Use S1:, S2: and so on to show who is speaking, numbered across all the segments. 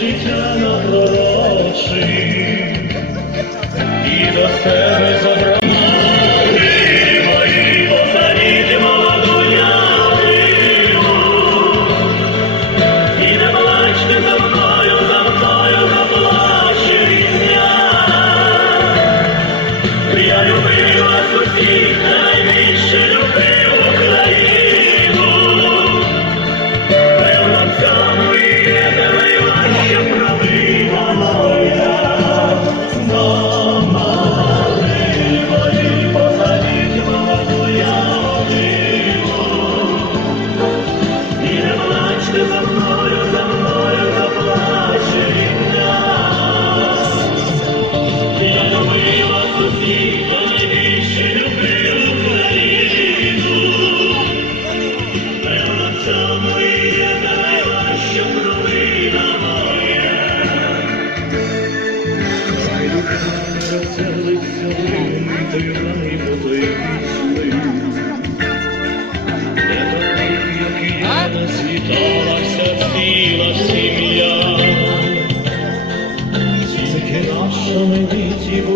S1: життя напророчив, і до себе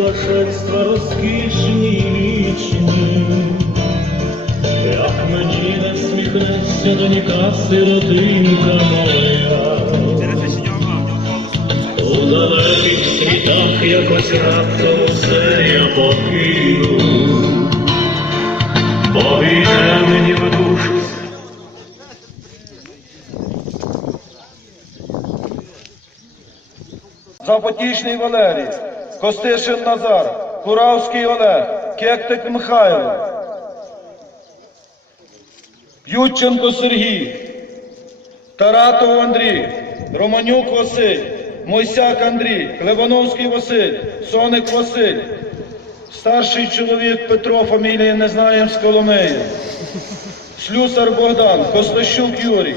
S1: блаженства розкішні вічні. Як мені не сміхнеться донька сиротинка моя, у далеких світах якось раптом усе я покину, бо мені в душу.
S2: Запотічний Валерій, Костишин Назар, Куравський Олег, Кектик Михайло, Юченко Сергій, Таратов Андрій, Романюк Василь, Мойсяк Андрій, Клебановський Василь, Соник Василь, старший чоловік Петро, фамілії не знаємо з Коломиї, Слюсар Богдан, Костащук Юрій,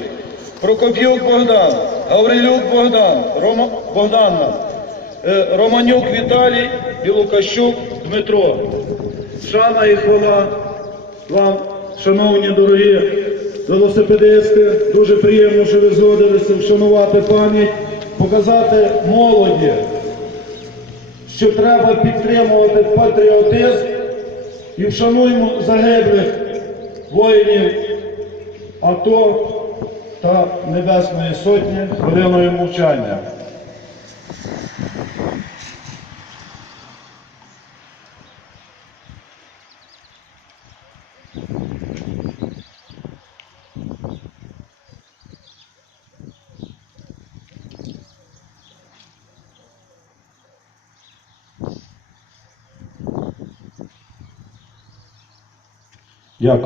S2: Прокоп'юк Богдан, Гаврилюк Богдан, Рома... Богданна, е, Романюк Віталій і Лукащук Дмитро. Шана і хвала вам, шановні дорогі велосипедисти. Дуже приємно, що ви згодилися вшанувати пам'ять, показати молоді, що треба підтримувати патріотизм і вшануємо загиблих воїнів АТО та Небесної Сотні хвилиною мовчання. Дякую.
S1: Благословен Бог